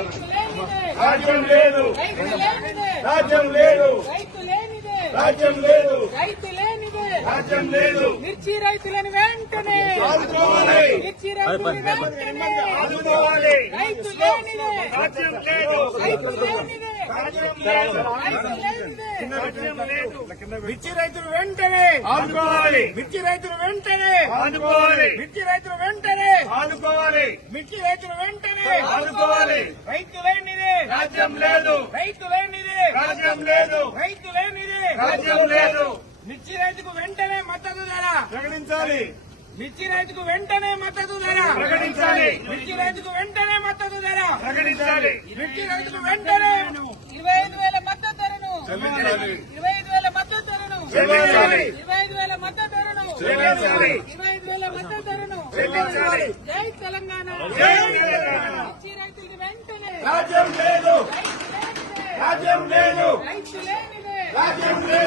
రాజ్యం లేదు, రాజ్యం లేదు, రాజ్యం లేదు, రాజ్యం లేదు. మిర్చి రైతులను వెంటనే ఆదుకోవాలి, మిర్చి రైతులను వెంటనే ఆదుకోవాలి. రైతు లేనిదే రాజ్యం లేదు, రైతు లేనిదే రాజ్యం లేదు, రైతు లేనిదే రాజ్యం లేదు. మిర్చి రైతులు వెంటనే ఆదుకోవాలి, మిర్చి రైతులు వెంటనే ఆదుకోవాలి, మిర్చి రైతులు వెంటనే ఆదుకోవాలి, మిర్చి రైతులు వెంటనే ఆదుకోవాలి. రైతు లేనిదే రాజ్యం లేదు, రైతు లేనిదే రాజ్యం లేదు, రైతు లేనిదే రాజ్యం లేదు. మిర్చి రైతుకు వెంటనే మద్దతు ధర ప్రకటించాలి, మిర్చి రైతుకు వెంటనే మద్దతు ధర ప్రకటించాలి, మిర్చి రైతుకు వెంటనే మద్దతు ధర ప్రకటించాలి. మిర్చి రైతుకు వెంటనే 25,000 మద్దతు ధరను చెల్లించాలి, 25,000 మద్దతు ధరను చెల్లించాలి, 25,000 మద్దతు ధరను చెల్లించాలి, 25,000 మద్దతు ధరను చెల్లించాలి. జై తెలంగాణ జై తెలంగాణ. మిర్చి రైతులకు వెంటనే రాజ్యం లేదు, రైతు లేనిదే రాజ్యం లేదు, రైతు లేనిదే రాజ్యం లేదు.